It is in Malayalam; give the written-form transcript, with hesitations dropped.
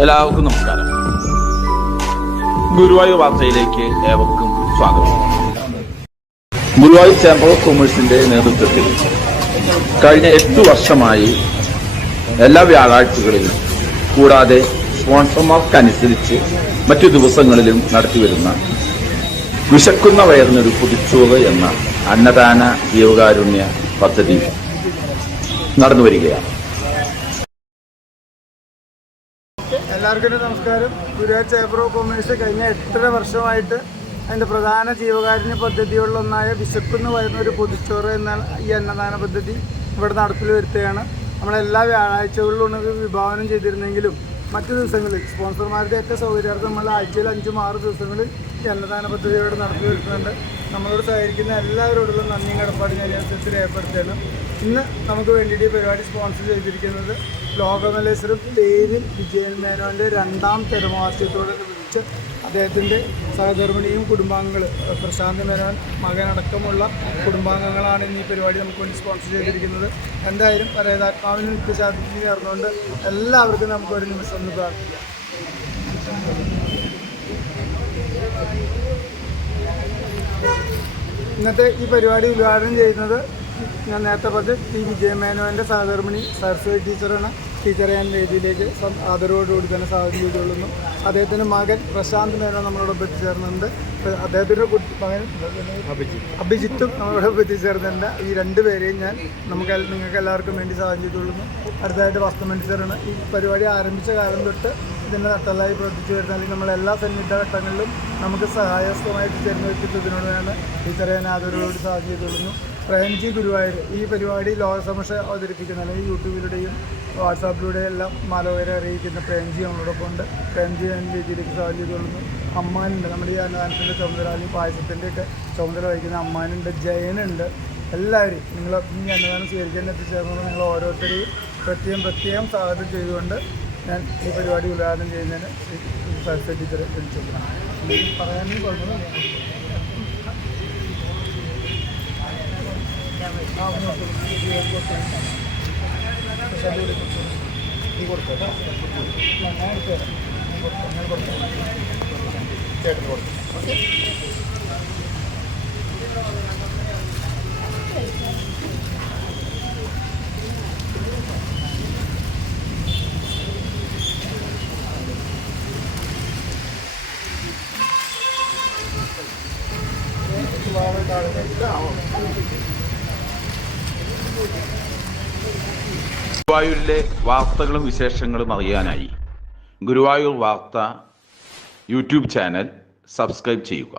എല്ലാവർക്കും നമസ്കാരം. ഗുരുവായൂർ വാർത്തയിലേക്ക് ഏവർക്കും സ്വാഗതം. ഗുരുവായൂർ ചേംബർ ഓഫ് കൊമേഴ്സിന്റെ നേതൃത്വത്തിൽ കഴിഞ്ഞ 8 വർഷമായി എല്ലാ വ്യാഴാഴ്ചകളിലും കൂടാതെ സ്പോൺസർമാർക്കനുസരിച്ച് മറ്റു ദിവസങ്ങളിലും നടത്തിവരുന്ന വിശക്കുന്ന വയറിനൊരു പൊതിച്ചോറ് എന്ന അന്നദാന ജീവകാരുണ്യ പദ്ധതി നടന്നുവരികയാണ്. എല്ലാവർക്കും നമസ്കാരം. ഗുരുവായൂർ ചേംബർ ഓഫ് കൊമേഴ്സ് കഴിഞ്ഞ 8.5 വർഷമായിട്ട് അതിൻ്റെ പ്രധാന ജീവകാരുണ്യ പദ്ധതികളിലൊന്നായ വിശക്കുന്ന വരുന്നൊരു പൊതിച്ചോറ് എന്ന ഈ അന്നദാന പദ്ധതി ഇവിടെ നടപ്പിൽ വരുത്തുകയാണ്. നമ്മളെല്ലാ വ്യാഴാഴ്ചകളിലും ഇത് വിഭാവനം ചെയ്തിരുന്നെങ്കിലും മറ്റു ദിവസങ്ങളിൽ സ്പോൺസർമാരുടെ ഒക്കെ സൗകര്യാർത്ഥം നമ്മൾ ആഴ്ചയിൽ 5-6 ദിവസങ്ങളിൽ ഈ അന്നദാന പദ്ധതിയോട് നടത്തി വരുത്തുന്നുണ്ട്. നമ്മളോട് സഹകരിക്കുന്ന എല്ലാവരോടുള്ള നന്ദിയും കടപ്പാട് ഞാൻ അനുസരിച്ച് രേഖപ്പെടുത്തുകയാണ്. ഇന്ന് നമുക്ക് വേണ്ടിയിട്ട് ഈ പരിപാടി സ്പോൺസർ ചെയ്തിരിക്കുന്നത് ലോകമലേശ്വരം തേരിൽ വിജയൻ മേനോൻ്റെ 2ാം ചരമവാർഷികത്തോടനുബന്ധിച്ച് അദ്ദേഹത്തിൻ്റെ സഹധർമ്മിണിയും കുടുംബാംഗങ്ങൾ പ്രശാന്ത് മേനോൻ മകനടക്കമുള്ള കുടുംബാംഗങ്ങളാണ് ഇന്ന് ഈ പരിപാടി നമുക്ക് വേണ്ടി സ്പോൺസർ ചെയ്തിരിക്കുന്നത്. എന്തായാലും പരേതാത്മാവിന് നിത്യശാന്തി നേർന്നുകൊണ്ട് എല്ലാവർക്കും നമുക്ക് ഒരു നിമിഷം ഒന്ന് പ്രാർത്ഥിക്കാം. ഇന്നത്തെ ഈ പരിപാടി ഉദ്ഘാടനം ചെയ്യുന്നത് ഞാൻ നേരത്തെ പറഞ്ഞ ടി വിജയമേനോൻ്റെ സഹധർമ്മിണി സരസ്വതി ടീച്ചറാണ്. ടീച്ചറെ ഞാൻ വേദിയിലേക്ക് ആദരവോടുകൂടി തന്നെ സ്വാഗതം ചെയ്തുകൊള്ളുന്നു. അദ്ദേഹത്തിൻ്റെ മകൻ പ്രശാന്ത് മേനോൻ നമ്മളോടൊപ്പം എത്തിച്ചേർന്നുണ്ട്. അദ്ദേഹത്തിൻ്റെ മകൻ അഭിജിത്തും നമ്മളോടൊപ്പം എത്തിച്ചേർന്നുണ്ട്. ഈ 2 പേരെയും ഞാൻ നിങ്ങൾക്ക് എല്ലാവർക്കും വേണ്ടി സ്വാഗതം ചെയ്തുകൊള്ളുന്നു. അടുത്തതായിട്ട് വസ്തുമൻ ടീച്ചറാണ്. ഈ പരിപാടി ആരംഭിച്ച കാലം തൊട്ട് ഇതിൻ്റെ നട്ടലായി പ്രവർത്തിച്ചു വരുന്ന അല്ലെങ്കിൽ നമ്മളെല്ലാ സന്നിഗ്ധ ഘട്ടങ്ങളിലും നമുക്ക് സഹായസ്ഥമായിട്ട് ചേർന്ന് വ്യക്തിത്വത്തിനോടാണ് ടീച്ചറെ ഞാൻ ആദരവോട് സ്വാഗതം ചെയ്തുകൊള്ളുന്നു. പ്രേംജി ഗുരുവായൂർ ഈ പരിപാടി ലോകസമക്ഷ അവതരിപ്പിക്കുന്ന അല്ലെങ്കിൽ യൂട്യൂബിലൂടെയും വാട്സാപ്പിലൂടെയും എല്ലാം മാലോകരെ അറിയിക്കുന്ന പ്രേംജി നമ്മളോടൊപ്പം ഉണ്ട്. പ്രേംജി ഞാൻ രീതിയിലേക്ക് സ്വാഗതം ചെയ്തുകൊള്ളുന്നു. അമ്മാനുണ്ട്, നമ്മുടെ ഈ അന്നദാനത്തിൻ്റെ ചുമതല അല്ലെങ്കിൽ പായസത്തിൻ്റെയൊക്കെ ചുമതല വഹിക്കുന്ന അമ്മാനുണ്ട്, ജയനുണ്ട്. എല്ലാവരും നിങ്ങൾ ഈ അന്നദാനം സ്വീകരിക്കാൻ എത്തിച്ചേർന്നത് നിങ്ങൾ ഓരോരുത്തരെയും പ്രത്യേകം സ്വാഗതം ചെയ്തുകൊണ്ട് ഞാൻ ഈ പരിപാടി ഉദ്ഘാടനം ചെയ്യുന്നതിന് സരസ്വതി ടീച്ചറെ വിളിച്ചിരിക്കണം. പറയാനും കുഴപ്പമില്ല. ചേട്ടന് കൊടുത്തു. ഗുരുവായൂരിലെ വാർത്തകളും വിശേഷങ്ങളും അറിയാനായി ഗുരുവായൂർ വാർത്ത യൂട്യൂബ് ചാനൽ സബ്സ്ക്രൈബ് ചെയ്യുക.